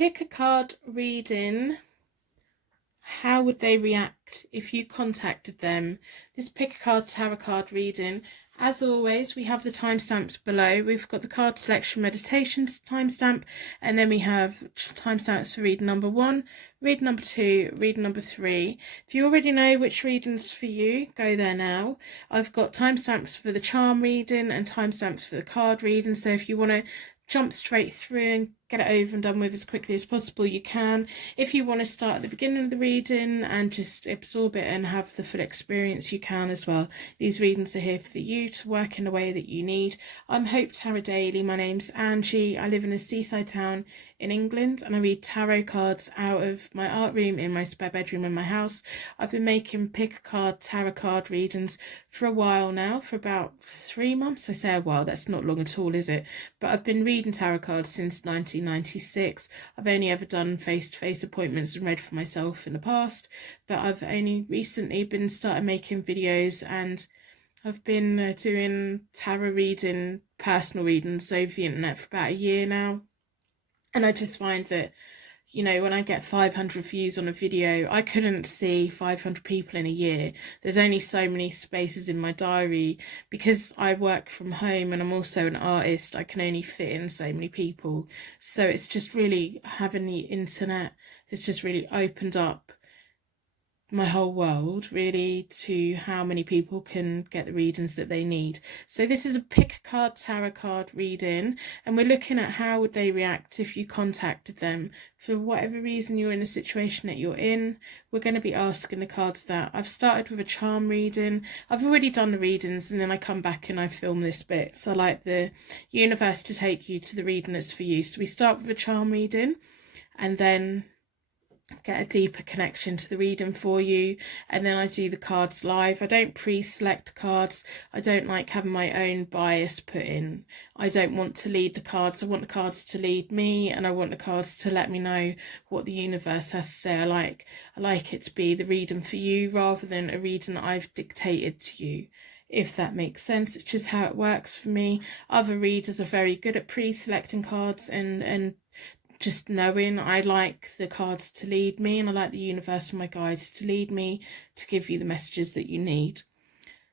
Pick a card reading. How would they react if you contacted them? This pick a card tarot card reading. As always, we have the timestamps below. We've got the card selection meditation timestamp, and then we have timestamps for reading number 1, reading number 2, reading number 3. If you already know which reading's for you, go there now. I've got timestamps for the charm reading and timestamps for the card reading, so if you want to jump straight through and get it over and done with as quickly as possible, you can. If you want to start at the beginning of the reading and just absorb it and have the full experience, you can as well. These readings are here for you to work in the way that you need. I'm Hope Tarot Daily. My name's Angie. I live in a seaside town in England, and I read tarot cards out of my art room in my spare bedroom in my house. I've been making pick a card tarot card readings for a while now, for about 3 months. I say a while, that's not long at all, is it? But I've been reading tarot cards since 1996. I've only ever done face-to-face appointments and read for myself in the past, but I've only recently been started making videos, and I've been doing tarot reading, personal readings over the internet for about a year now. And I just find that, you know, when I get 500 views on a video, I couldn't see 500 people in a year. There's only so many spaces in my diary. Because I work from home and I'm also an artist, I can only fit in so many people. So it's just really, having the internet has just really opened up my whole world really to how many people can get the readings that they need. So this is a pick a card tarot card reading, and we're looking at how would they react if you contacted them for whatever reason you're in the situation that you're in. We're going to be asking the cards that. I've started with a charm reading. I've already done the readings, and then I come back and I film this bit, so I like the universe to take you to the reading that's for you. So we start with a charm reading and then get a deeper connection to the reading for you, and then I do the cards live. I don't pre-select cards. I don't like having my own bias put in. I don't want to lead the cards. I want the cards to lead me, and I want the cards to let me know what the universe has to say. I like it to be the reading for you rather than a reading that I've dictated to you, if that makes sense. It's just how it works for me. Other readers are very good at pre-selecting cards and just knowing. I like the cards to lead me, and I like the universe and my guides to lead me to give you the messages that you need.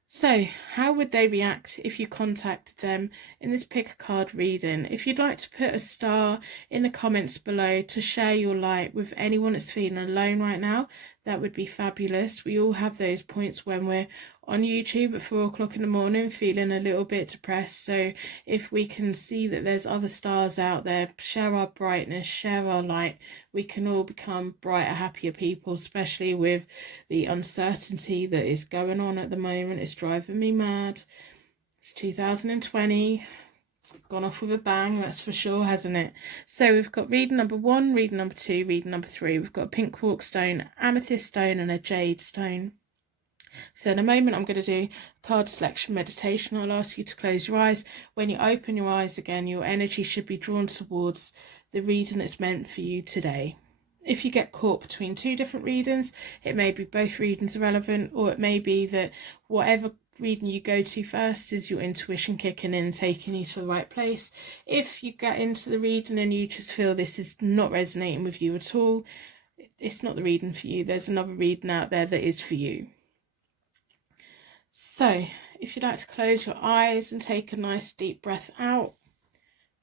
So how would they react if you contacted them in this pick a card reading? If you'd like to put a star in the comments below to share your light with anyone that's feeling alone right now, that would be fabulous. We all have those points when we're on YouTube at 4 o'clock in the morning feeling a little bit depressed. So if we can see that there's other stars out there, share our brightness, share our light, we can all become brighter, happier people, especially with the uncertainty that is going on at the moment. It's driving me mad. It's 2020. It's gone off with a bang, that's for sure, hasn't it? So we've got reading number 1, reading number 2, reading number 3. We've got a pink quartz stone, amethyst stone, and a jade stone. So in a moment I'm going to do card selection meditation. I'll ask you to close your eyes. When you open your eyes again, your energy should be drawn towards the reading that's meant for you today. If you get caught between 2 different readings, it may be both readings are relevant, or it may be that whatever reading you go to first is your intuition kicking in, taking you to the right place. If you get into the reading and you just feel this is not resonating with you at all, it's not the reading for you. There's another reading out there that is for you. So if you'd like to close your eyes and take a nice deep breath out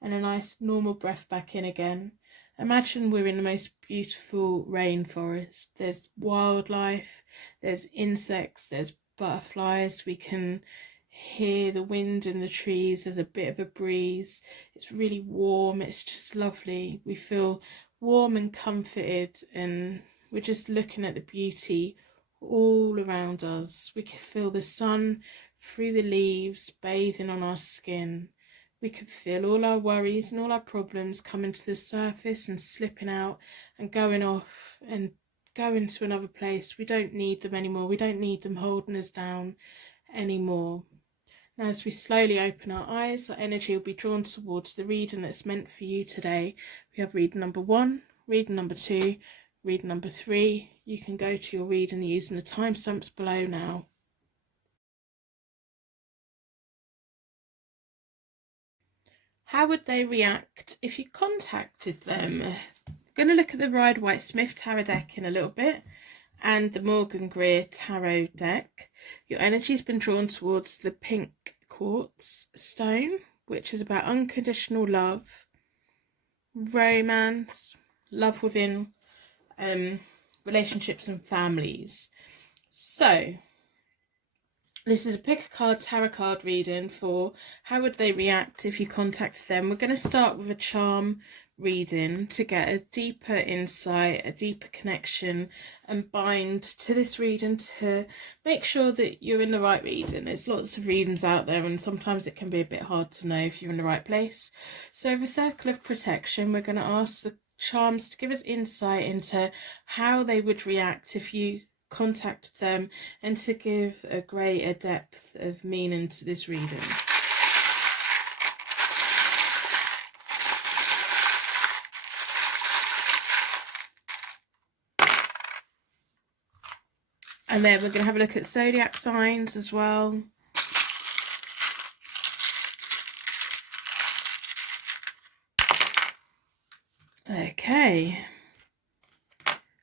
and a nice normal breath back in again. Imagine we're in the most beautiful rainforest. There's wildlife, there's insects, there's butterflies. We can hear the wind in the trees. There's a bit of a breeze. It's really warm. It's just lovely. We feel warm and comforted, and we're just looking at the beauty all around us. We can feel the sun through the leaves bathing on our skin. We can feel all our worries and all our problems coming to the surface and slipping out and going off and going to another place. We don't need them anymore. We don't need them holding us down anymore. Now, as we slowly open our eyes, our energy will be drawn towards the reading that's meant for you today. We have reading number 1, reading number 2, reading number 3. You can go to your reading using the timestamps below now. How would they react if you contacted them? going to look at the Rider-Waite-Smith Tarot deck in a little bit and the Morgan Greer Tarot deck. Your energy's been drawn towards the pink quartz stone, which is about unconditional love, romance, love within relationships and families. So this is a pick a card tarot card reading for how would they react if you contacted them. We're going to start with a charm reading to get a deeper insight, a deeper connection, and bind to this reading to make sure that you're in the right reading. There's lots of readings out there and sometimes it can be a bit hard to know if you're in the right place. So with a circle of protection, we're going to ask the charms to give us insight into how they would react if you contacted them and to give a greater depth of meaning to this reading. And then we're going to have a look at zodiac signs as well. Okay.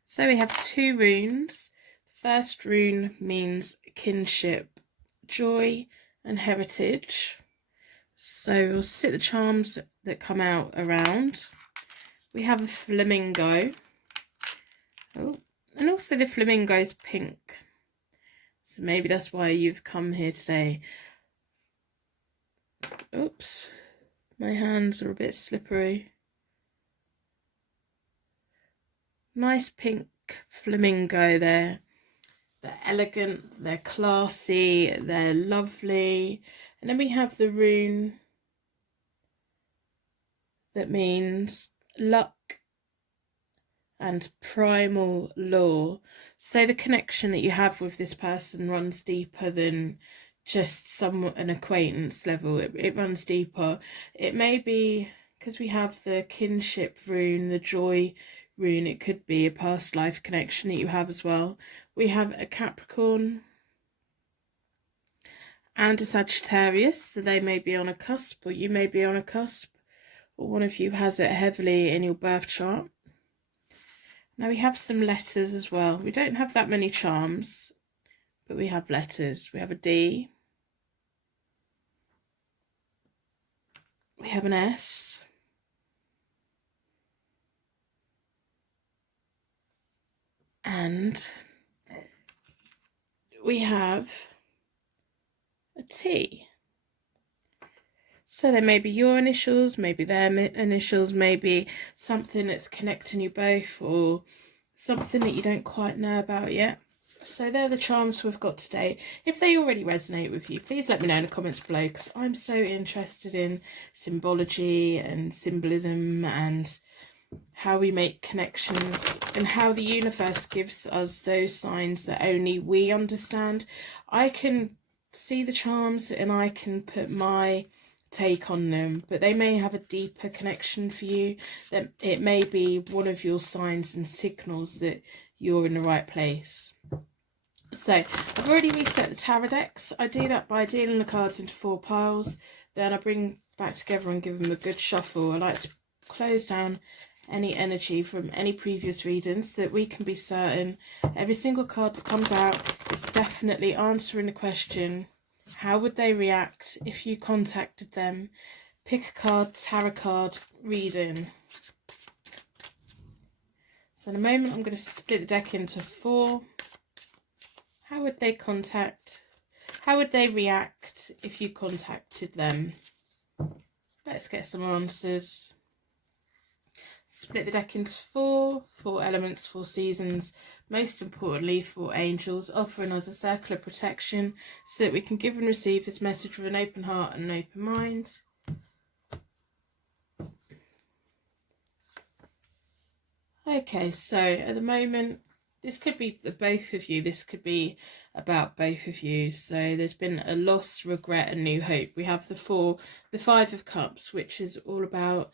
So we have 2 runes. The first rune means kinship, joy and heritage. So we'll sit the charms that come out around. We have a flamingo. Oh, and also the flamingo's pink. So maybe that's why you've come here today. Oops, my hands are a bit slippery. Nice pink flamingo there. They're elegant, they're classy, they're lovely. And then we have the rune that means luck and primal law. So the connection that you have with this person runs deeper than just an acquaintance level. It runs deeper. It may be because we have the kinship rune, the joy rune, it could be a past life connection that you have as well. We have a Capricorn and a Sagittarius, so they may be on a cusp, or you may be on a cusp, or one of you has it heavily in your birth chart. Now we have some letters as well. We don't have that many charms, but we have letters. We have a D. We have an S. And we have a T. So there may be your initials, maybe their initials, maybe something that's connecting you both, or something that you don't quite know about yet. So they're the charms we've got today. If they already resonate with you, please let me know in the comments below, because I'm so interested in symbology and symbolism and how we make connections and how the universe gives us those signs that only we understand. I can see the charms and I can put my take on them, but they may have a deeper connection for you. That it may be one of your signs and signals that you're in the right place. So I've already reset the tarot decks. I do that by dealing the cards into 4 piles, then I bring back together and give them a good shuffle. I like to close down any energy from any previous readings so that we can be certain every single card that comes out is definitely answering the question, how would they react if you contacted them? Pick a card, tarot card reading. So in a moment I'm going to split the deck into 4. How would they react if you contacted them? Let's get some answers. Split the deck into 4 elements, 4 seasons, most importantly 4 angels, offering us a circle of protection so that we can give and receive this message with an open heart and an open mind. Okay, so at the moment, this could be the both of you, this could be about both of you. So there's been a loss, regret and new hope. We have the 5 of cups, which is all about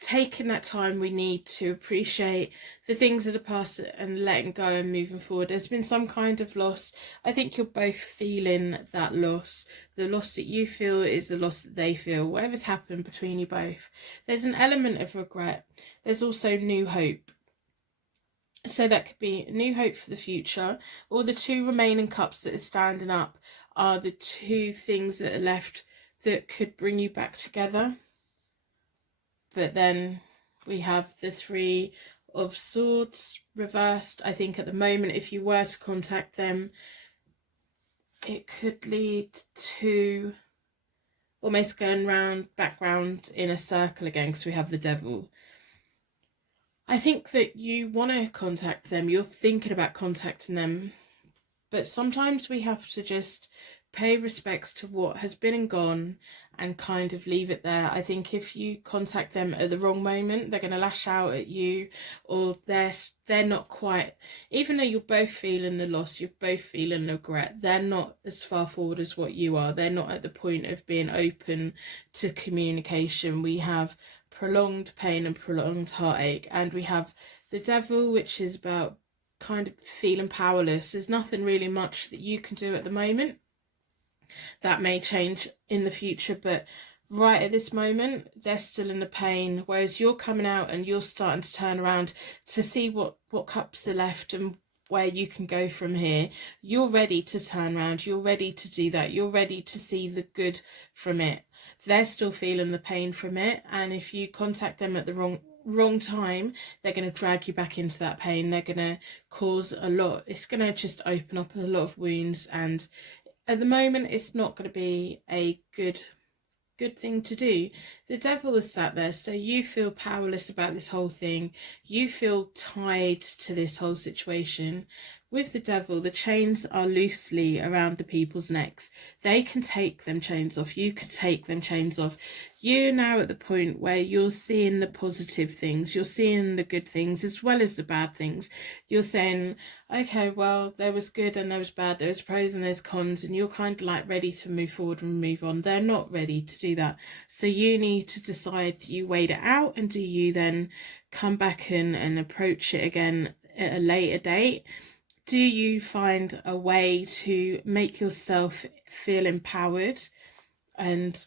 taking that time we need to appreciate the things that are past and letting go and moving forward. There's been some kind of loss. I think you're both feeling that loss. The loss that you feel is the loss that they feel. Whatever's happened between you both, there's an element of regret. There's also new hope. So that could be new hope for the future, or the two remaining cups that are standing up are the two things that are left that could bring you back together. But then we have the Three of Swords reversed. I think at the moment, if you were to contact them, it could lead to almost going back round in a circle again, because we have the Devil. I think that you want to contact them, you're thinking about contacting them, but sometimes we have to just pay respects to what has been and gone and kind of leave it there. I think if you contact them at the wrong moment, they're going to lash out at you, or they're not quite, even though you're both feeling the loss, you're both feeling the regret, they're not as far forward as what you are. They're not at the point of being open to communication. We have prolonged pain and prolonged heartache, and we have the Devil, which is about kind of feeling powerless. There's nothing really much that you can do at the moment. That may change in the future, but right at this moment they're still in the pain, whereas you're coming out and you're starting to turn around to see what cups are left and where you can go from here. You're ready to turn around, you're ready to do that, you're ready to see the good from it. They're still feeling the pain from it, and if you contact them at the wrong time, they're going to drag you back into that pain. They're going to cause a lot, it's going to just open up a lot of wounds, and at the moment it's not going to be a good thing to do. The Devil is sat there, so you feel powerless about this whole thing. You feel tied to this whole situation. With the Devil, the chains are loosely around the people's necks. They can take them chains off. You could take them chains off. You're now at the point where you're seeing the positive things. You're seeing the good things as well as the bad things. You're saying, okay, well, there was good and there was bad. There was pros and there's cons, and you're kind of like ready to move forward and move on. They're not ready to do that. So you need to decide, do you wait it out, and do you then come back in and approach it again at a later date? Do you find a way to make yourself feel empowered and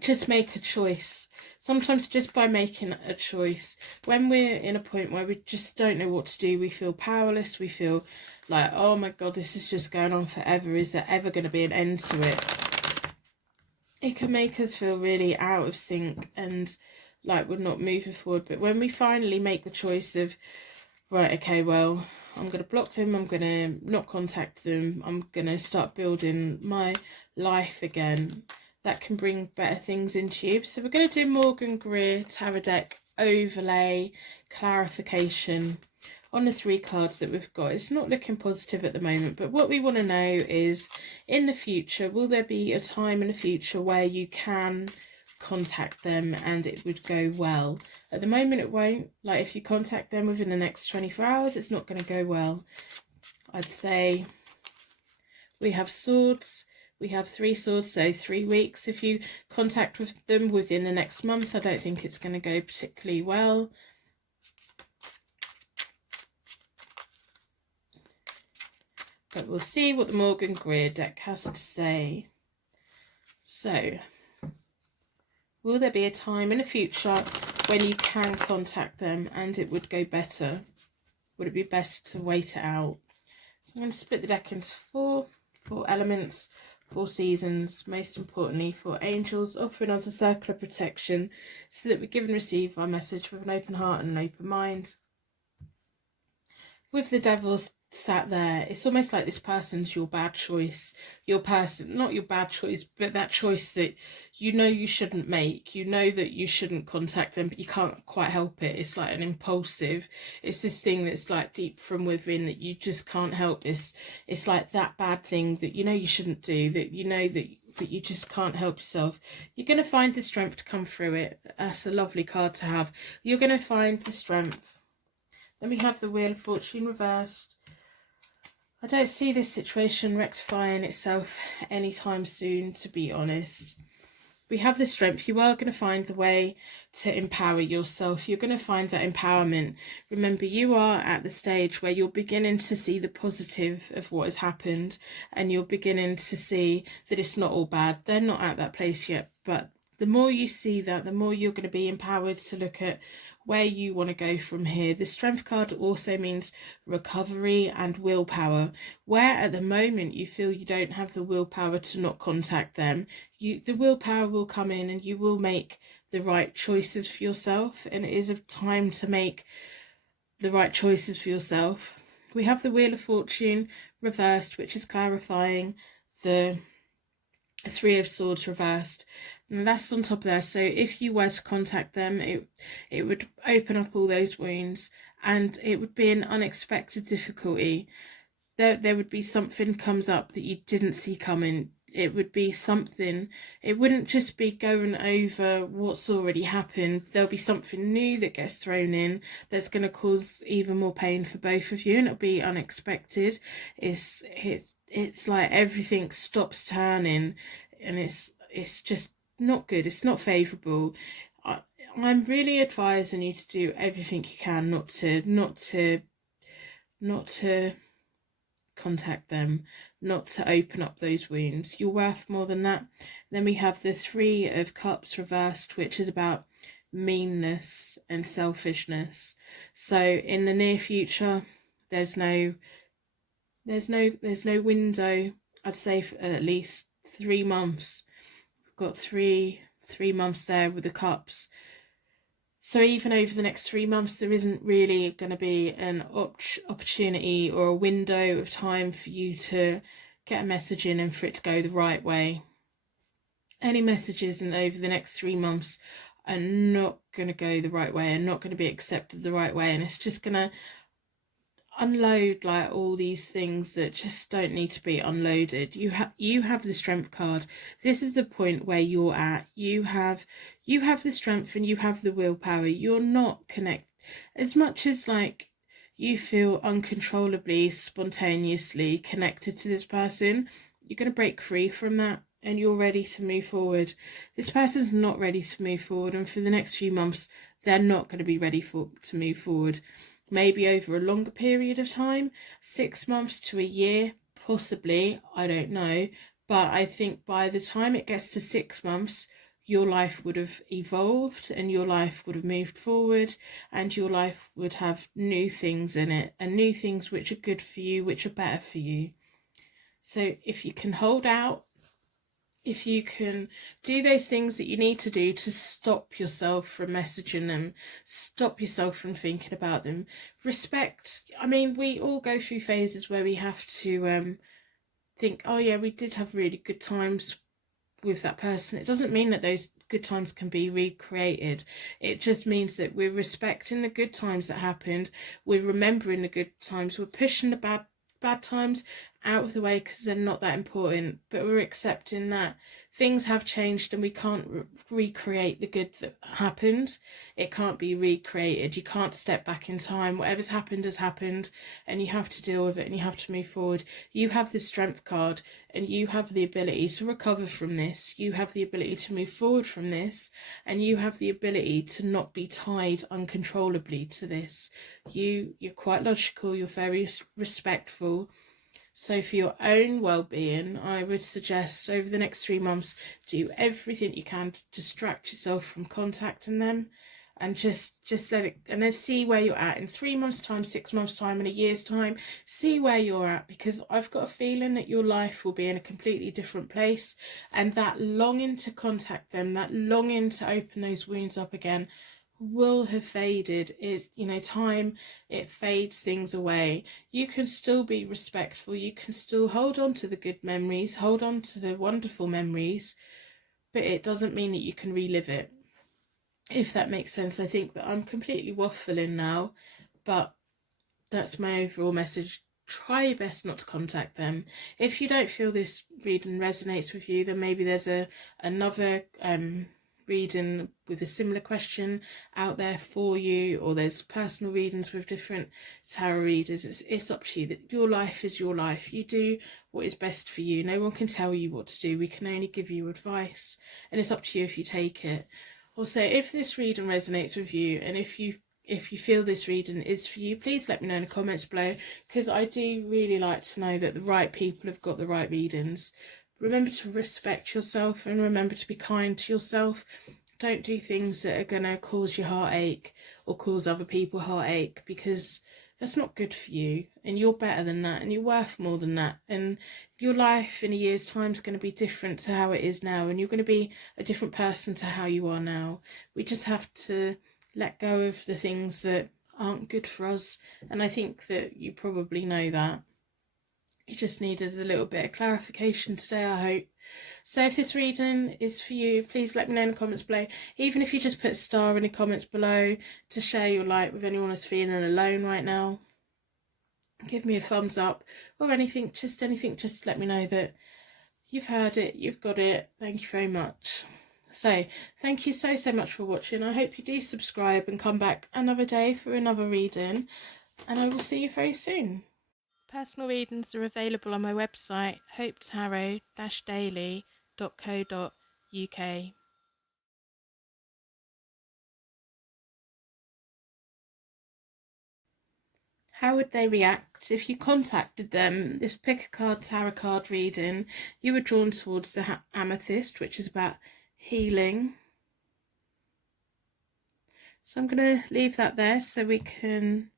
just make a choice? Sometimes just by making a choice, when we're in a point where we just don't know what to do, we feel powerless, we feel like, oh my god, this is just going on forever, is there ever going to be an end to it? It can make us feel really out of sync and like we're not moving forward. But when we finally make the choice of, right, okay, well, I'm going to block them, I'm going to not contact them, I'm going to start building my life again, that can bring better things into you. So we're going to do Morgan Greer Tarot Deck Overlay Clarification on the 3 cards that we've got. It's not looking positive at the moment, but what we want to know is, in the future, will there be a time in the future where you can contact them and it would go well? At the moment it won't. Like, if you contact them within the next 24 hours, it's not going to go well. I'd say we have Swords, we have 3 Swords, so 3 weeks. If you contact with them within the next month, I don't think it's going to go particularly well. But we'll see what the Morgan Greer deck has to say. So, will there be a time in the future when you can contact them and it would go better? Would it be best to wait it out? So I'm going to split the deck into 4 elements, 4 seasons, most importantly 4 angels, offering us a circle of protection so that we give and receive our message with an open heart and an open mind. With the Devils sat there, it's almost like this person's your bad choice. Your person, not your bad choice, but that choice that you know you shouldn't make. You know that you shouldn't contact them, but you can't quite help it. It's like an impulsive, it's this thing that's like deep from within that you just can't help. It's like that bad thing that you know you shouldn't do, that you know that you just can't help yourself. You're going to find the strength to come through it. That's a lovely card to have. You're going to find the strength. Then we have the Wheel of Fortune reversed. I don't see this situation rectifying itself anytime soon, to be honest. we have the strength. You are going to find the way to empower yourself. You're going to find that empowerment. Remember, you are at the stage where you're beginning to see the positive of what has happened, and you're beginning to see that it's not all bad. They're not at that place yet, but the more you see that, the more you're going to be empowered to look at where you want to go from here. The strength card also means recovery and willpower, where at the moment you feel you don't have the willpower to not contact them. The willpower will come in and you will make the right choices for yourself, and it is a time to make the right choices for yourself. We have the Wheel of Fortune reversed, which is clarifying. The Three of Swords reversed, and that's on top of there. So if you were to contact them, it would open up all those wounds, and it would be an unexpected difficulty. There would be something comes up that you didn't see coming. It would be something, it wouldn't just be going over what's already happened. There'll be something new that gets thrown in that's going to cause even more pain for both of you, and it'll be unexpected. It's like everything stops turning, and it's just not good. It's not favourable. I'm really advising you to do everything you can not to contact them, not to open up those wounds. You're worth more than that. Then we have the Three of Cups reversed, which is about meanness and selfishness. So in the near future, there's no window. I'd say for at least 3 months. We've got three months there with the cups. So even over the next 3 months, there isn't really going to be an opportunity or a window of time for you to get a message in and for it to go the right way. Any messages in over the next 3 months are not going to go the right way and not going to be accepted the right way, and it's just going to unload like all these things that just don't need to be unloaded. You have the Strength card. This is the point where you're at. You have the strength and you have the willpower. You're not connected as much as like you feel uncontrollably, spontaneously connected to this person. You're going to break free from that, and you're ready to move forward. This person's not ready to move forward, and for the next few months they're not going to be ready to move forward. Maybe over a longer period of time, 6 months to a year, possibly, I don't know. But I think by the time it gets to 6 months, your life would have evolved and your life would have moved forward, and your life would have new things in it, and new things which are good for you, which are better for you. So if you can hold out, if you can do those things that you need to do to stop yourself from messaging them, stop yourself from thinking about them, respect. I mean, we all go through phases where we have to think, oh yeah, we did have really good times with that person. It doesn't mean that those good times can be recreated. It just means that we're respecting the good times that happened, we're remembering the good times, we're pushing the bad times out of the way because they're not that important, but we're accepting that things have changed and we can't recreate the good that happened. It can't be recreated. You can't step back in time. Whatever's happened has happened, and you have to deal with it and you have to move forward. You have the Strength card, and you have the ability to recover from this. You have the ability to move forward from this, and you have the ability to not be tied uncontrollably to this. You're quite logical, you're very respectful. So for your own well-being, I would suggest over the next 3 months, do everything you can to distract yourself from contacting them, and just let it, and then see where you're at in 3 months' time, 6 months' time, and a year's time. See where you're at, because I've got a feeling that your life will be in a completely different place, and that longing to contact them, that longing to open those wounds up again, will have faded. Time, it fades things away. You can still be respectful, you can still hold on to the good memories, hold on to the wonderful memories, but it doesn't mean that you can relive it, if that makes sense. I think that I'm completely waffling now, but that's my overall message. Try your best not to contact them. If you don't feel this reading resonates with you, then maybe there's another reading with a similar question out there for you, or there's personal readings with different tarot readers. It's up to you. That your life is your life. You do what is best for you. No one can tell you what to do. We can only give you advice, and it's up to you if you take it. Also, if this reading resonates with you, and if you feel this reading is for you, please let me know in the comments below, because I do really like to know that the right people have got the right readings. Remember to respect yourself, and remember to be kind to yourself. Don't do things that are going to cause you heartache or cause other people heartache, because that's not good for you, and you're better than that, and you're worth more than that, and your life in a year's time is going to be different to how it is now, and you're going to be a different person to how you are now. We just have to let go of the things that aren't good for us, and I think that you probably know that. You just needed a little bit of clarification today, I hope. So if this reading is for you, please let me know in the comments below. Even if you just put a star in the comments below to share your light with anyone who's feeling alone right now. Give me a thumbs up or anything, just let me know that you've heard it, you've got it. Thank you very much. So thank you so much for watching. I hope you do subscribe and come back another day for another reading, and I will see you very soon. Personal readings are available on my website, hopetarot-daily.co.uk. How would they react if you contacted them? This pick a card tarot card reading, you were drawn towards the amethyst, which is about healing. So I'm going to leave that there so we can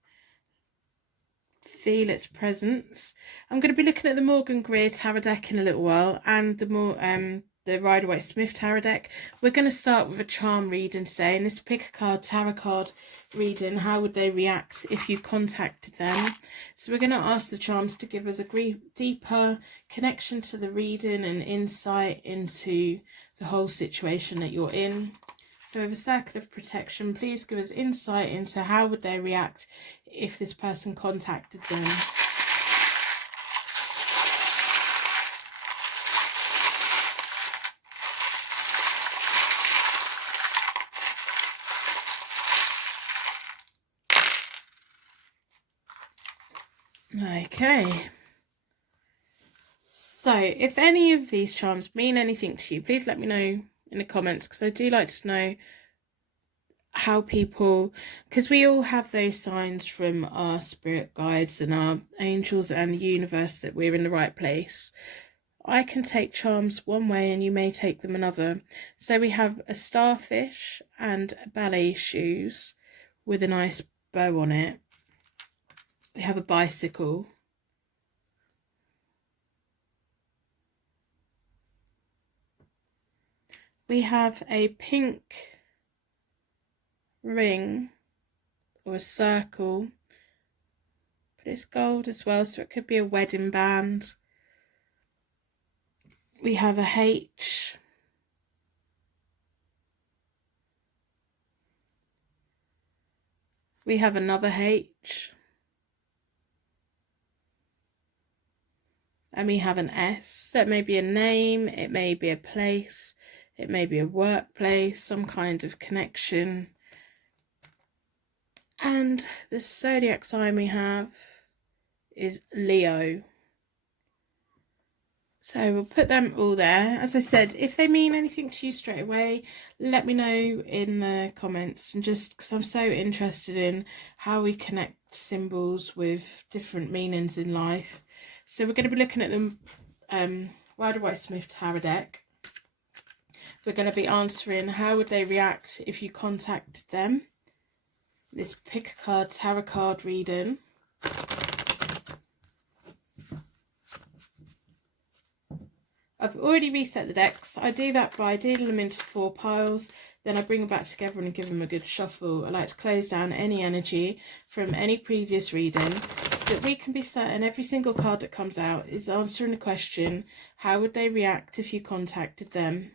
feel its presence. I'm going to be looking at the Morgan Greer tarot deck in a little while, and the Rider-Waite-Smith tarot deck. We're going to start with a charm reading today, and this pick a card tarot card reading, how would they react if you contacted them? So we're going to ask the charms to give us a deeper connection to the reading and insight into the whole situation that you're in. So with a circle of protection, please give us insight into how would they react if this person contacted them. Okay. So if any of these charms mean anything to you, please let me know in the comments, because I do like to know how people, because we all have those signs from our spirit guides and our angels and the universe that we're in the right place. I can take charms one way and you may take them another. So we have a starfish and ballet shoes with a nice bow on it. We have a bicycle. We have a pink ring or a circle, but it's gold as well, so it could be a wedding band. We have a H. We have another H. And we have an S. That may be a name, it may be a place, it may be a workplace, some kind of connection. And the zodiac sign we have is Leo. So we'll put them all there. As I said, if they mean anything to you straight away, let me know in the comments. And just because I'm so interested in how we connect symbols with different meanings in life. So we're going to be looking at the Rider-Waite-Smith tarot deck. We're going to be answering how would they react if you contacted them. This pick a card tarot card reading. I've already reset the decks. I do that by dealing them into 4 piles, then I bring them back together and give them a good shuffle. I like to close down any energy from any previous reading so that we can be certain every single card that comes out is answering the question, how would they react if you contacted them?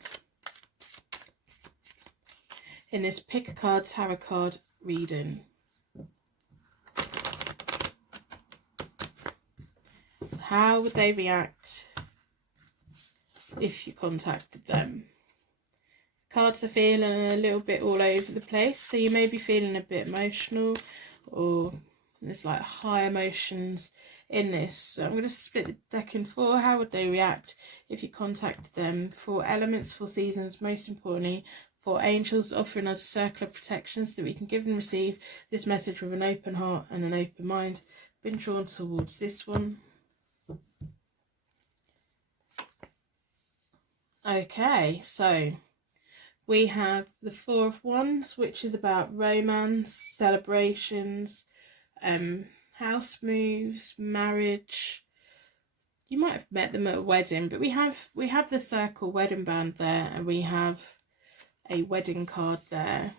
In this pick a card tarot card reading. How would they react if you contacted them? cards are feeling a little bit all over the place, so you may be feeling a bit emotional, or there's like high emotions in this. So I'm going to split the deck in 4. How would they react if you contacted them? 4 elements, 4 seasons, most importantly 4 angels, offering us a circle of protection so that we can give and receive this message with an open heart and an open mind. Been drawn towards this one. Okay, so we have the 4 of Wands, which is about romance, celebrations, house moves, marriage. You might have met them at a wedding, but we have the circle wedding band there, and we have a wedding card there.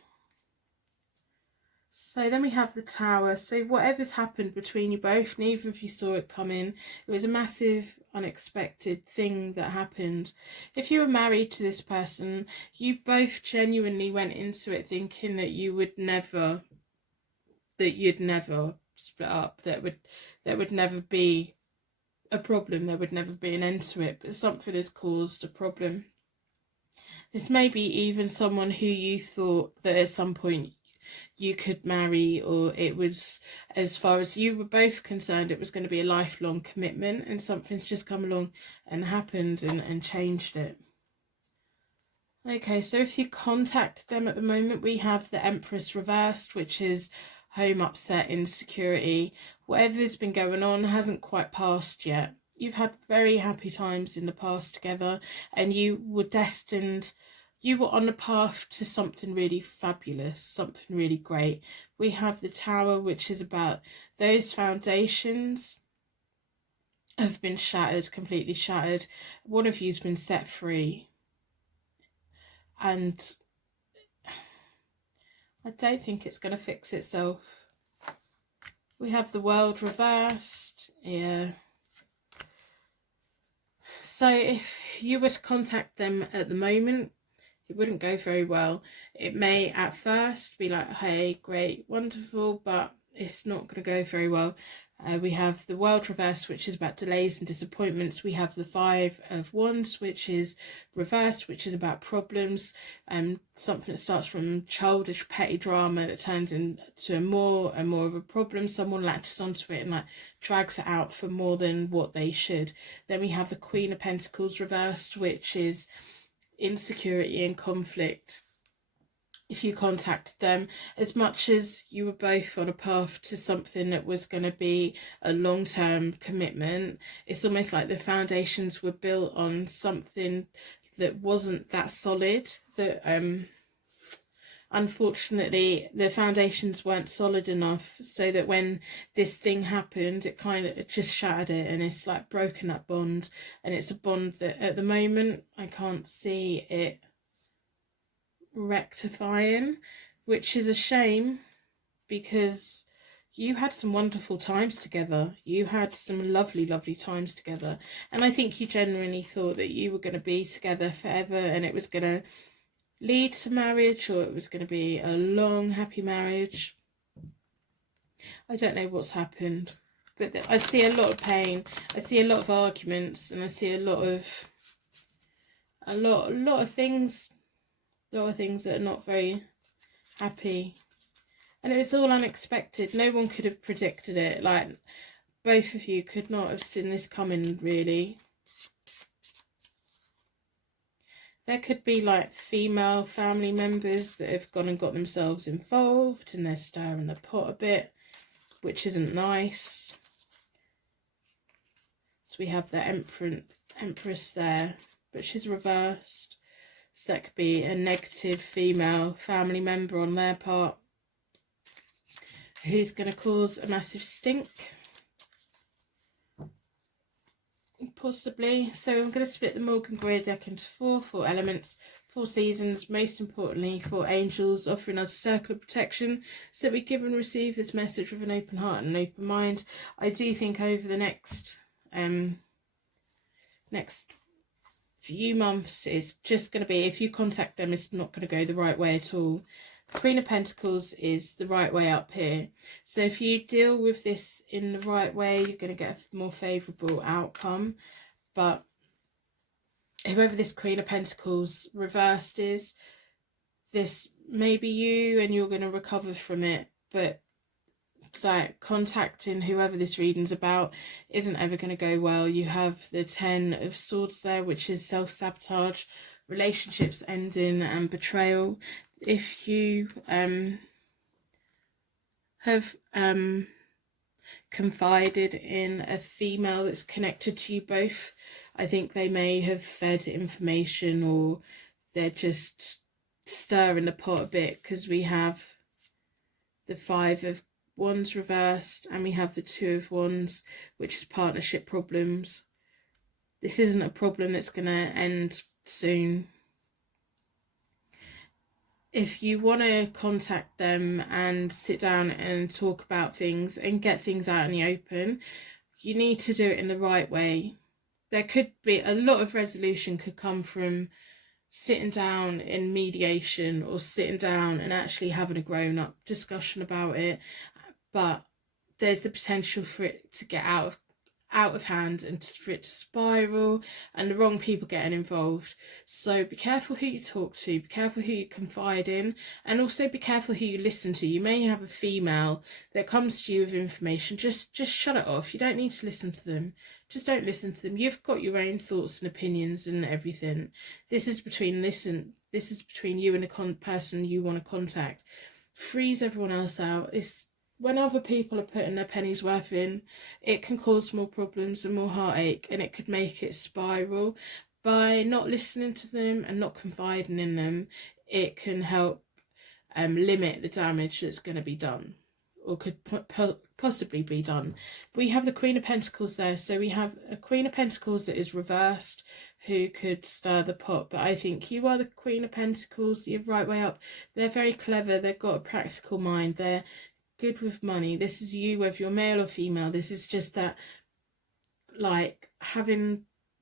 So then we have the Tower. So whatever's happened between you both, neither of you saw it coming. It was a massive, unexpected thing that happened. If you were married to this person, you both genuinely went into it thinking that you'd never split up. That would never be a problem. There would never be an end to it. But something has caused a problem. This may be even someone who you thought that at some point you could marry, or it was, as far as you were both concerned, it was going to be a lifelong commitment, and something's just come along and happened and changed it. Okay, so if you contacted them at the moment, we have the Empress reversed, which is home upset, insecurity. Whatever's been going on hasn't quite passed yet. You've had very happy times in the past together, and you were destined, you were on the path to something really fabulous, something really great. We have the Tower, which is about those foundations have been shattered, completely shattered. One of you's been set free. And I don't think it's going to fix itself. We have the World reversed. Yeah. So if you were to contact them at the moment, it wouldn't go very well. It may at first be like, hey, great, wonderful, but it's not going to go very well. We have the World reversed, which is about delays and disappointments. We have the 5 of Wands, which is reversed, which is about problems, and something that starts from childish petty drama that turns into more and more of a problem. Someone latches onto it and like drags it out for more than what they should. Then we have the Queen of Pentacles reversed, which is insecurity and conflict. If you contacted them, as much as you were both on a path to something that was going to be a long-term commitment, it's almost like the foundations were built on something that wasn't that solid, that unfortunately the foundations weren't solid enough, so that when this thing happened, it just shattered it, and it's like broken that bond. And it's a bond that at the moment I can't see it rectifying, which is a shame, because you had some wonderful times together. You had some lovely times together, and I think you genuinely thought that you were going to be together forever, and it was going to lead to marriage, or it was going to be a long happy marriage. I don't know what's happened, but I see a lot of pain, I see a lot of arguments, and I see a lot of things that are not very happy. And it was all unexpected. No one could have predicted it. Like, both of you could not have seen this coming, really. There could be like female family members that have gone and got themselves involved, and they're stirring the pot a bit, which isn't nice. So we have the Empress there, but she's reversed. So that could be a negative female family member on their part who's going to cause a massive stink, possibly. So I'm going to split the Morgan Greer deck into 4 elements, 4 seasons, most importantly 4 angels, offering us a circle of protection so that we give and receive this message with an open heart and an open mind. I do think over the next few months, it's just going to be, if you contact them, it's not going to go the right way at all. The Queen of Pentacles is the right way up here. So if you deal with this in the right way, you're going to get a more favourable outcome. But whoever this Queen of Pentacles reversed is, this may be you and you're going to recover from it, but like contacting whoever this reading's about isn't ever going to go well. You have the 10 of Swords there, which is self-sabotage, relationships ending, and betrayal. If you have confided in a female that's connected to you both, I think they may have fed information, or they're just stirring the pot a bit, because we have the 5 of Wands reversed and we have the 2 of Wands, which is partnership problems. This isn't a problem that's going to end soon. If you want to contact them and sit down and talk about things and get things out in the open, you need to do it in the right way. There could be a lot of resolution could come from sitting down in mediation, or sitting down and actually having a grown-up discussion about it, but there's the potential for it to get out of hand and for it to spiral and the wrong people getting involved. So be careful who you talk to, be careful who you confide in, and also be careful who you listen to. You may have a female that comes to you with information, just shut it off. You don't need to listen to them. Just don't listen to them. You've got your own thoughts and opinions and everything. This is between you and the person you want to contact. Freeze everyone else out. It's when other people are putting their pennies worth in, it can cause more problems and more heartache, and it could make it spiral. By not listening to them and not confiding in them, it can help limit the damage that's going to be done, or could possibly be done. We have the Queen of Pentacles there, so we have a Queen of Pentacles that is reversed, who could stir the pot. But I think you are the Queen of Pentacles. You're right way up. They're very clever. They've got a practical mind. They're good with money. This is you, whether you're male or female. This is just that, like,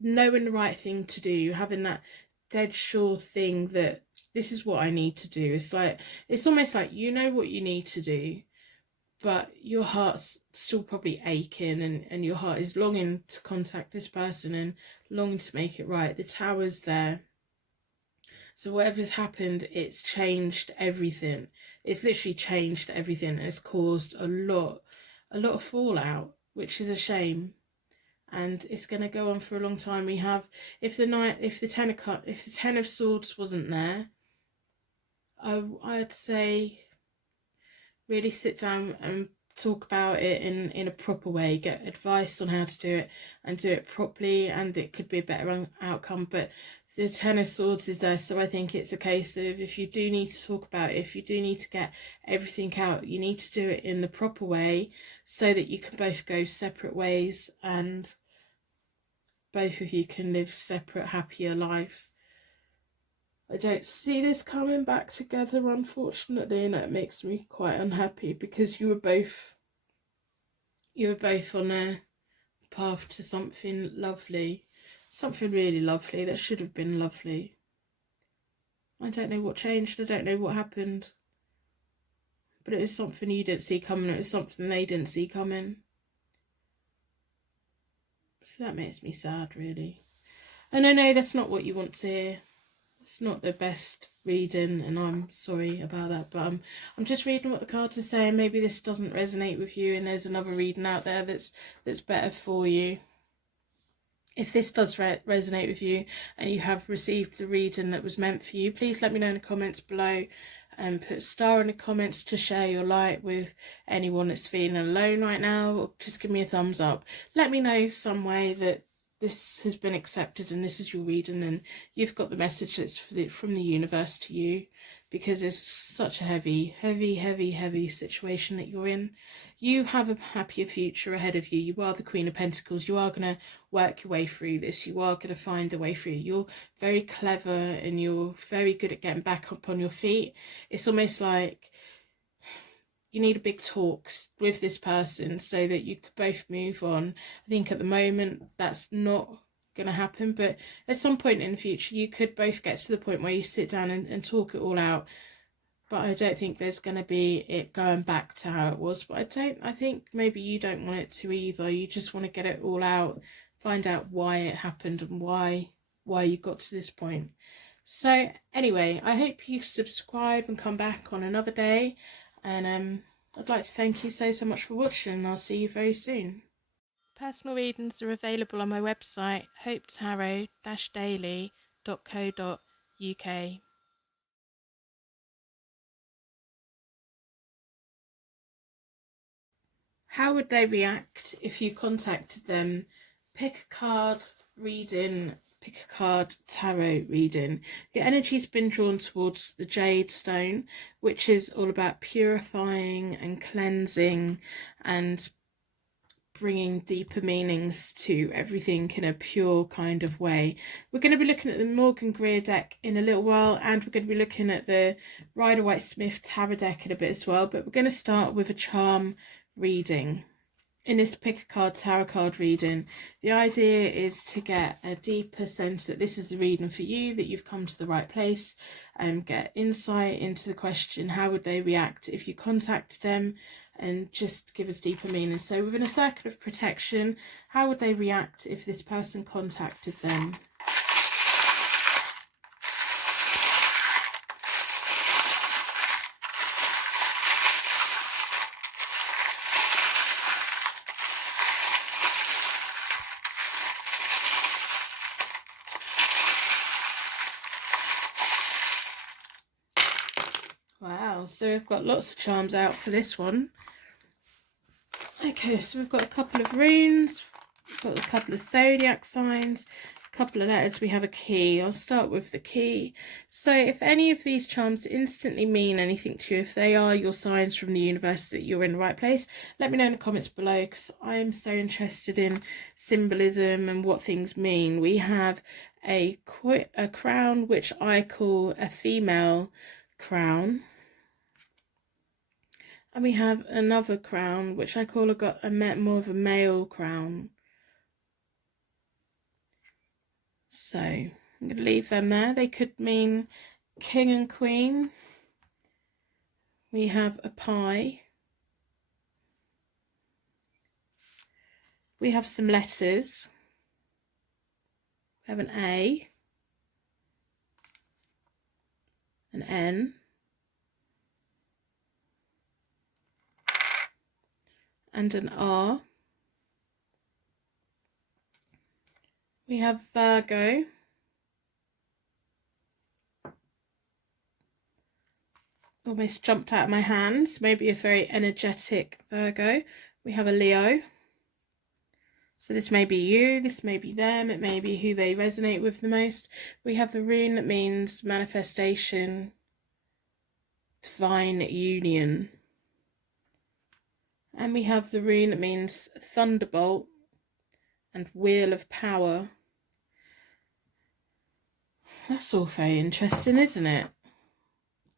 knowing the right thing to do, having that dead sure thing that this is what I need to do. It's almost like you know what you need to do, but your heart's still probably aching, and your heart is longing to contact this person and longing to make it right. The Tower's there. So whatever's happened, it's changed everything. It's literally changed everything, and it's caused a lot of fallout, which is a shame. And it's going to go on for a long time. We have, if the 10 of Swords wasn't there, I'd say really sit down and talk about it in a proper way. Get advice on how to do it and do it properly, and it could be a better outcome. But the 10 of Swords is there, so I think it's a case of, if you do need to talk about it, if you do need to get everything out, you need to do it in the proper way, so that you can both go separate ways and both of you can live separate, happier lives. I don't see this coming back together, unfortunately, and that makes me quite unhappy, because you were both on a path to something lovely. Something really lovely that should have been lovely. I don't know what changed. I don't know what happened. But it was something you didn't see coming. It was something they didn't see coming. So that makes me sad, really. And I know that's not what you want to hear. It's not the best reading, and I'm sorry about that. But I'm just reading what the cards are saying. Maybe this doesn't resonate with you, and there's another reading out there that's better for you. If this does resonate with you and you have received the reading that was meant for you, please let me know in the comments below, and put a star in the comments to share your light with anyone that's feeling alone right now, or just give me a thumbs up. Let me know some way that this has been accepted and this is your reading and you've got the message that's from the universe to you, because it's such a heavy situation that you're in. You have a happier future ahead of you. You are the Queen of Pentacles. You are going to work your way through this. You are going to find a way through. You're very clever and you're very good at getting back up on your feet. It's almost like you need a big talk with this person so that you could both move on. I think at the moment that's not going to happen, but at some point in the future you could both get to the point where you sit down and talk it all out. But I don't think there's going to be it going back to how it was. But I think maybe you don't want it to either. You just want to get it all out, find out why it happened and why you got to this point. So anyway, I hope you subscribe and come back on another day, and I'd like to thank you so much for watching. I'll see you very soon. Personal readings are available on my website, hopetarot-daily.co.uk. How would they react if you contacted them? Pick a card reading, pick a card tarot reading. Your energy's been drawn towards the jade stone, which is all about purifying and cleansing and bringing deeper meanings to everything in a pure kind of way. We're going to be looking at the Morgan Greer deck in a little while, and we're going to be looking at the Rider-Waite-Smith tarot deck in a bit as well, but we're going to start with a charm reading. In this pick a card tarot card reading, the idea is to get a deeper sense that this is a reading for you, that you've come to the right place, and get insight into the question, how would they react if you contacted them, and just give us deeper meaning. So within a circle of protection, how would they react if this person contacted them? Wow, so we've got lots of charms out for this one. Okay, so we've got a couple of runes, we've got a couple of zodiac signs, a couple of letters, we have a key. I'll start with the key. So if any of these charms instantly mean anything to you, if they are your signs from the universe that you're in the right place, let me know in the comments below, because I am so interested in symbolism and what things mean. We have a crown, which I call a female crown. And we have another crown, which I call more of a male crown. So I'm going to leave them there. They could mean king and queen. We have a pie. We have some letters. We have an A, an N, and an R. We have Virgo. Almost jumped out of my hands. Maybe a very energetic Virgo. We have a Leo. So this may be you, this may be them, it may be who they resonate with the most. We have the rune that means manifestation, divine union. And we have the rune that means thunderbolt and wheel of power. That's all very interesting, isn't it?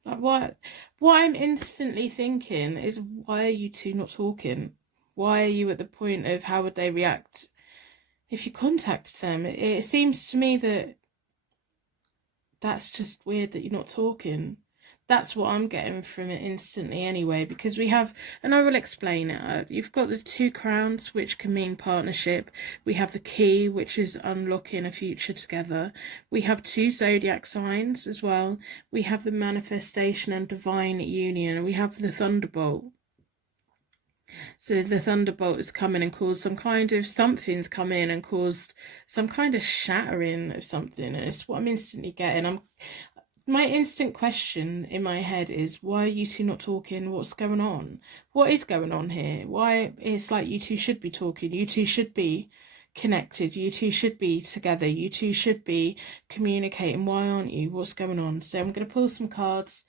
Like what I'm instantly thinking is, why are you two not talking? Why are you at the point of how would they react if you contacted them? It seems to me that that's just weird that you're not talking. That's what I'm getting from it instantly anyway, because we have, and I will explain it, you've got the two crowns, which can mean partnership. We have the key, which is unlocking a future together. We have two zodiac signs as well. We have the manifestation and divine union. We have the thunderbolt. So the thunderbolt has come in and caused some kind of, something's come in and caused some kind of shattering of something. And it's what I'm instantly getting. My instant question in my head is, why are you two not talking? What's going on? What is going on here? Why? It's like you two should be talking. You two should be connected. You two should be together. You two should be communicating. Why aren't you? What's going on? So I'm going to pull some cards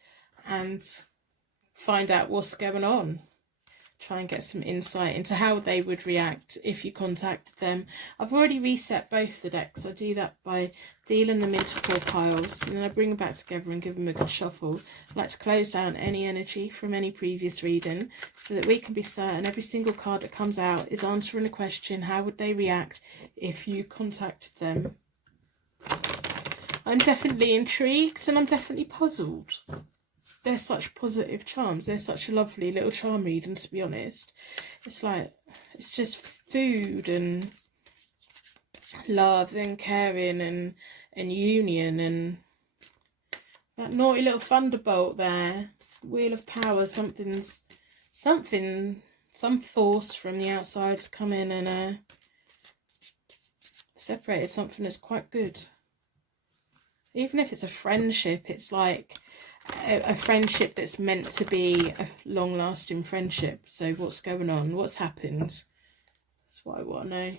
and find out what's going on. Try and get some insight into how they would react if you contacted them. I've already reset both the decks. I do that by dealing them into 4 piles, and then I bring them back together and give them a good shuffle. I like to close down any energy from any previous reading so that we can be certain every single card that comes out is answering the question, how would they react if you contacted them? I'm definitely intrigued and I'm definitely puzzled. They're such positive charms. They're such a lovely little charm reading, to be honest. It's like, it's just food and love and caring and union, and That naughty little thunderbolt there. Wheel of power. Some force from the outside's come in and separated something that's quite good. Even if it's a friendship, it's like a friendship that's meant to be a long-lasting friendship. So what's going on? What's happened? That's what I want to know.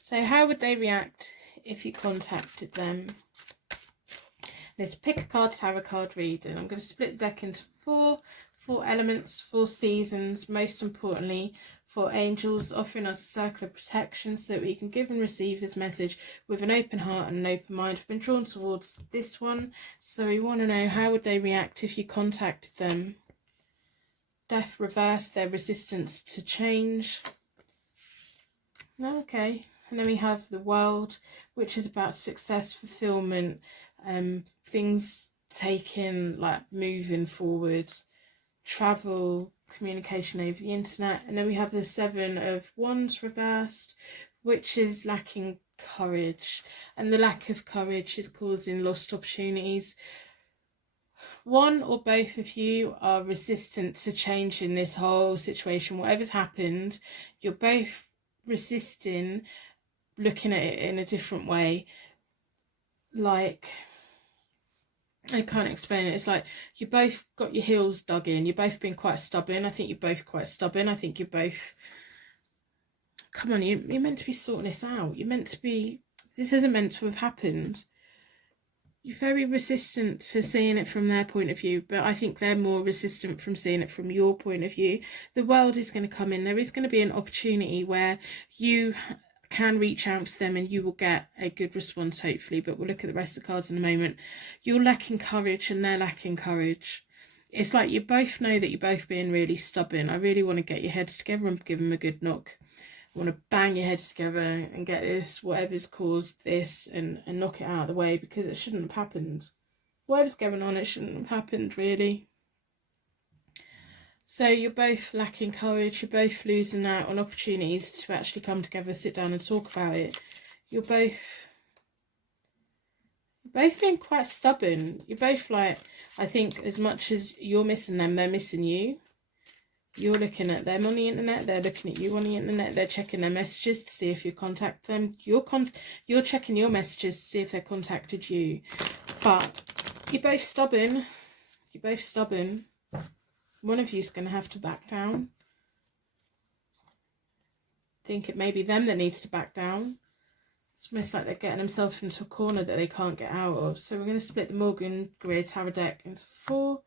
So how would they react if you contacted them? Let's pick a card, tarot card reading. I'm going to split the deck into four elements, 4 seasons, most importantly, 4 angels, offering us a circle of protection so that we can give and receive this message with an open heart and an open mind. We've been drawn towards this one, so we want to know how would they react if you contacted them. Death reversed, their resistance to change. Okay. And then we have the World, which is about success, fulfillment, things taken, like moving forward, travel, communication over the internet. And then we have the 7 of Wands reversed, which is lacking courage. And the lack of courage is causing lost opportunities. One or both of you are resistant to change in this whole situation. Whatever's happened, you're both resisting looking at it in a different way. Like, I can't explain it. It's like you both got your heels dug in. You've both been quite stubborn. I think you're both quite stubborn. I think you're both, come on, you're meant to be sorting this out. You're meant to be, this isn't meant to have happened. You're very resistant to seeing it from their point of view, but I think they're more resistant from seeing it from your point of view. The World is going to come in. There is going to be an opportunity where you can reach out to them and you will get a good response, hopefully, but we'll look at the rest of the cards in a moment. You're lacking courage and they're lacking courage. It's like you both know that you're both being really stubborn. I really want to get your heads together and give them a good knock. I want to bang your heads together and get this, whatever's caused this, and knock it out of the way, because it shouldn't have happened. Whatever's going on, it shouldn't have happened, really. So you're both lacking courage, you're both losing out on opportunities to actually come together, sit down and talk about it. You're both being quite stubborn. You're both like, I think as much as you're missing them, they're missing you. You're looking at them on the internet, they're looking at you on the internet, they're checking their messages to see if you contact them. You're checking your messages to see if they contacted you. But you're both stubborn. You're both stubborn. One of you's going to have to back down. I think it may be them that needs to back down. It's almost like they're getting themselves into a corner that they can't get out of. So we're going to split the Morgan Greer Tarot deck into 4.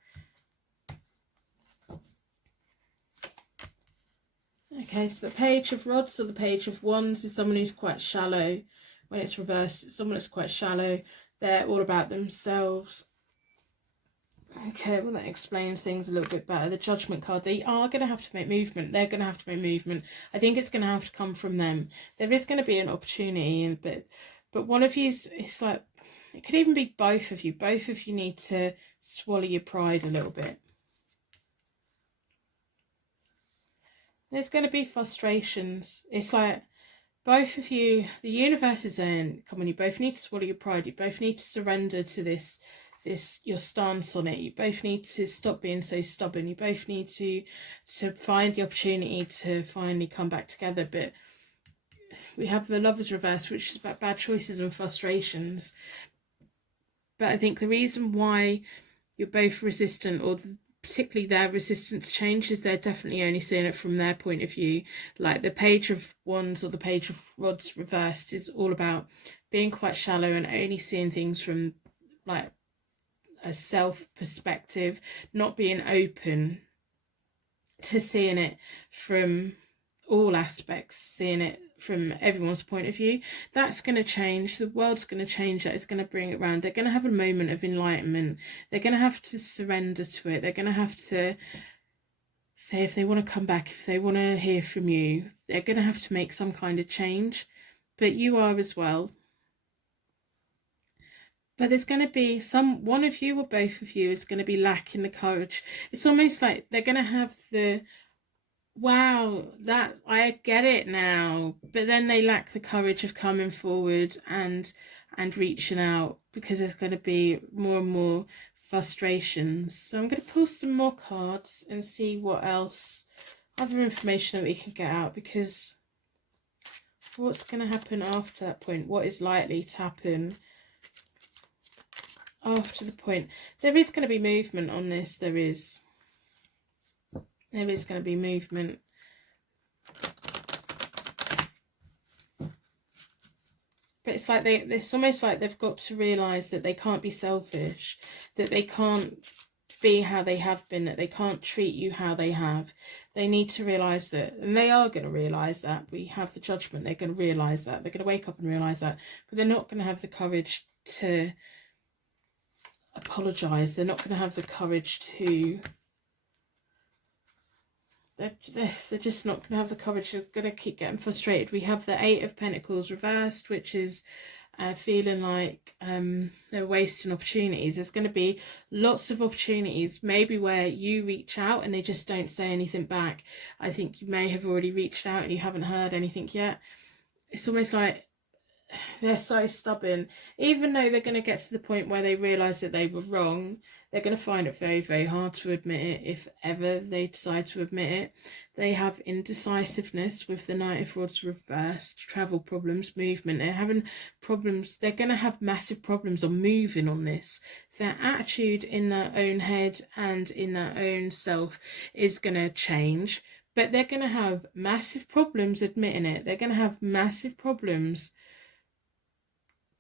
Okay, so the Page of Rods or the Page of Wands is someone who's quite shallow. When it's reversed, it's someone that's quite shallow. They're all about themselves. Okay, well that explains things a little bit better. The Judgment card, they are going to have to make movement. They're going to have to make movement. I think it's going to have to come from them. There is going to be an opportunity, but one of you's, it's like, it could even be both of you. Both of you need to swallow your pride a little bit. There's going to be frustrations. It's like both of you, the universe is saying, come on, you both need to swallow your pride. You both need to surrender to this your stance on it. You both need to stop being so stubborn. You both need to find the opportunity to finally come back together. But we have the Lovers reverse, which is about bad choices and frustrations. But I think the reason why you're both resistant, or particularly they're resistant to change, is they're definitely only seeing it from their point of view. Like the Page of Wands or the Page of Rods reversed is all about being quite shallow and only seeing things from like a self perspective, not being open to seeing it from all aspects, seeing it from everyone's point of view. That's going to change. The World's going to change that. It's going to bring it around. They're going to have a moment of enlightenment. They're going to have to surrender to it. They're going to have to say if they want to come back, if they want to hear from you, they're going to have to make some kind of change. But you are as well. But there's going to be one of you or both of you is going to be lacking the courage. It's almost like they're going to have the, wow, that I get it now. But then they lack the courage of coming forward and and reaching out, because there's going to be more and more frustrations. So I'm going to pull some more cards and see what else, other information that we can get out, because what's going to happen after that point? What is likely to happen after the point? There is going to be movement on this. There is going to be movement. But it's like it's almost like they've got to realise that they can't be selfish, that they can't be how they have been, that they can't treat you how they have. They need to realise that, and they are going to realise that. We have the Judgment. They're going to realise that. They're going to wake up and realise that. But they're not going to have the courage to apologise. They're not going to have the courage to... They're just not going to have the courage. They're going to keep getting frustrated. We have the Eight of Pentacles reversed, which is feeling like they're wasting opportunities. There's going to be lots of opportunities, maybe where you reach out and they just don't say anything back. I think you may have already reached out and you haven't heard anything yet. It's almost like they're so stubborn. Even though they're going to get to the point where they realise that they were wrong, they're going to find it very, very hard to admit it, if ever they decide to admit it. They have indecisiveness with the Knight of Rods reversed, travel problems, movement. They're having problems. They're going to have massive problems on moving on this. Their attitude in their own head and in their own self is going to change, but they're going to have massive problems admitting it. They're going to have massive problems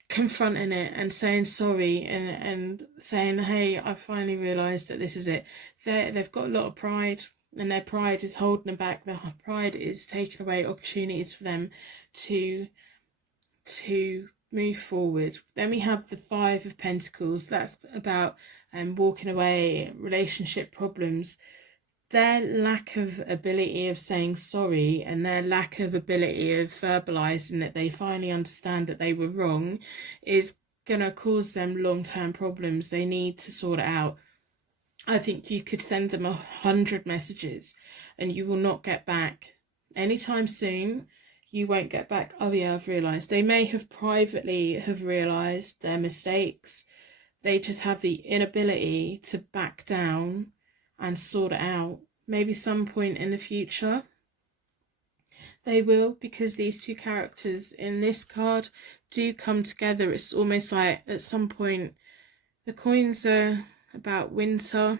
confronting it and saying sorry and saying, hey, I finally realised that this is it. They've got a lot of pride, and their pride is holding them back. Their pride is taking away opportunities for them to move forward. Then we have the Five of Pentacles. That's about walking away, relationship problems. Their lack of ability of saying sorry and their lack of ability of verbalizing that they finally understand that they were wrong is going to cause them long-term problems. They need to sort it out. I think you could send them 100 messages and you will not get back anytime soon. You won't get back, oh yeah, I've realised. They may have privately have realised their mistakes. They just have the inability to back down and sort it out. Maybe some point in the future they will, because these two characters in this card do come together. It's almost like at some point the coins are about winter.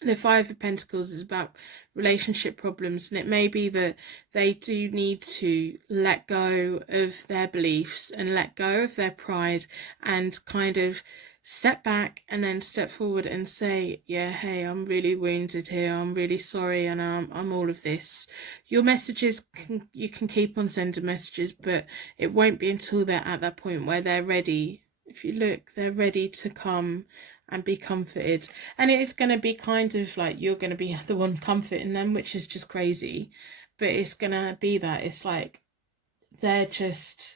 The Five of Pentacles is about relationship problems, and it may be that they do need to let go of their beliefs and let go of their pride and kind of step back and then step forward and say, yeah, hey, I'm really wounded here, I'm really sorry, and I'm all of this. Your messages, you can keep on sending messages, but it won't be until they're at that point where they're ready. If you look, they're ready to come and be comforted, and it is going to be kind of like you're going to be the one comforting them, which is just crazy, but it's going to be that. It's like they're just,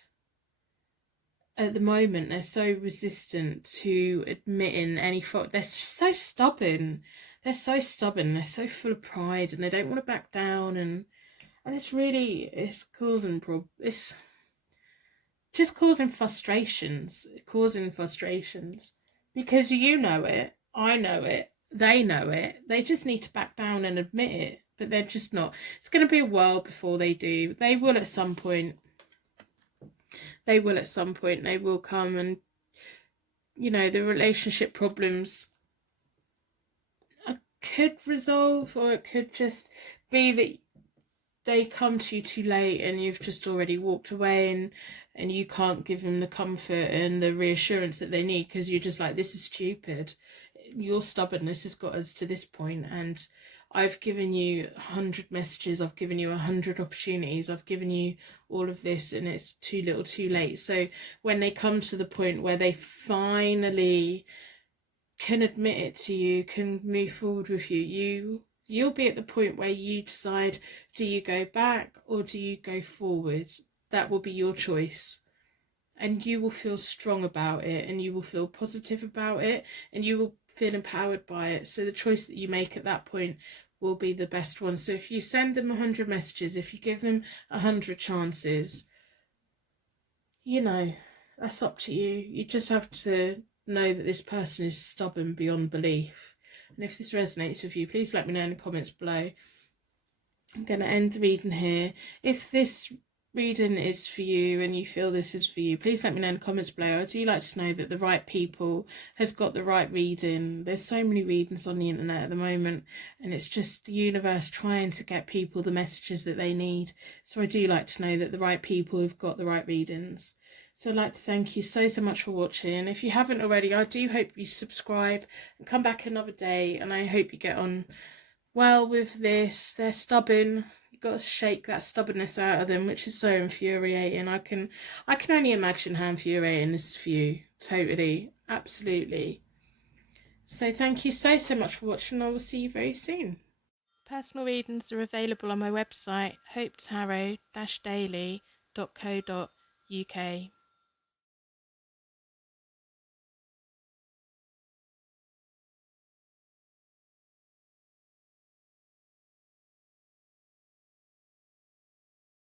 at the moment, they're so resistant to admitting any fault. They're just so stubborn. They're so stubborn. They're so full of pride, and they don't want to back down. And it's really, it's causing it's just causing frustrations. Because you know it, I know it, they know it. They just need to back down and admit it, but they're just not. It's going to be a while before they do. They will at some point. They will at some point. They will come, and, you know, the relationship problems could resolve, or it could just be that they come to you too late and you've just already walked away, and you can't give them the comfort and the reassurance that they need, because you're just like, this is stupid. Your stubbornness has got us to this point, and I've given you 100 messages, I've given you 100 opportunities, I've given you all of this, and it's too little too late. So when they come to the point where they finally can admit it to you, can move forward with you, you'll be at the point where you decide, do you go back or do you go forward? That will be your choice. And you will feel strong about it, and you will feel positive about it, and you will feel empowered by it. So the choice that you make at that point will be the best one. So if you send them 100 messages, if you give them 100 chances, you know, that's up to you. You just have to know that this person is stubborn beyond belief. And if this resonates with you, please let me know in the comments below. I'm going to end the reading here. If this reading is for you and you feel this is for you, please let me know in the comments below. I do like to know that the right people have got the right reading. There's so many readings on the internet at the moment, and it's just the universe trying to get people the messages that they need. So I do like to know that the right people have got the right readings. So I'd like to thank you so much for watching. If you haven't already, I do hope you subscribe and come back another day, and I hope you get on well with this. They're stubborn. You've got to shake that stubbornness out of them, which is so infuriating. I can only imagine how infuriating this is for you. Totally, absolutely. So thank you so much for watching. I will see you very soon. Personal readings are available on my website, hopetarot-daily.co.uk.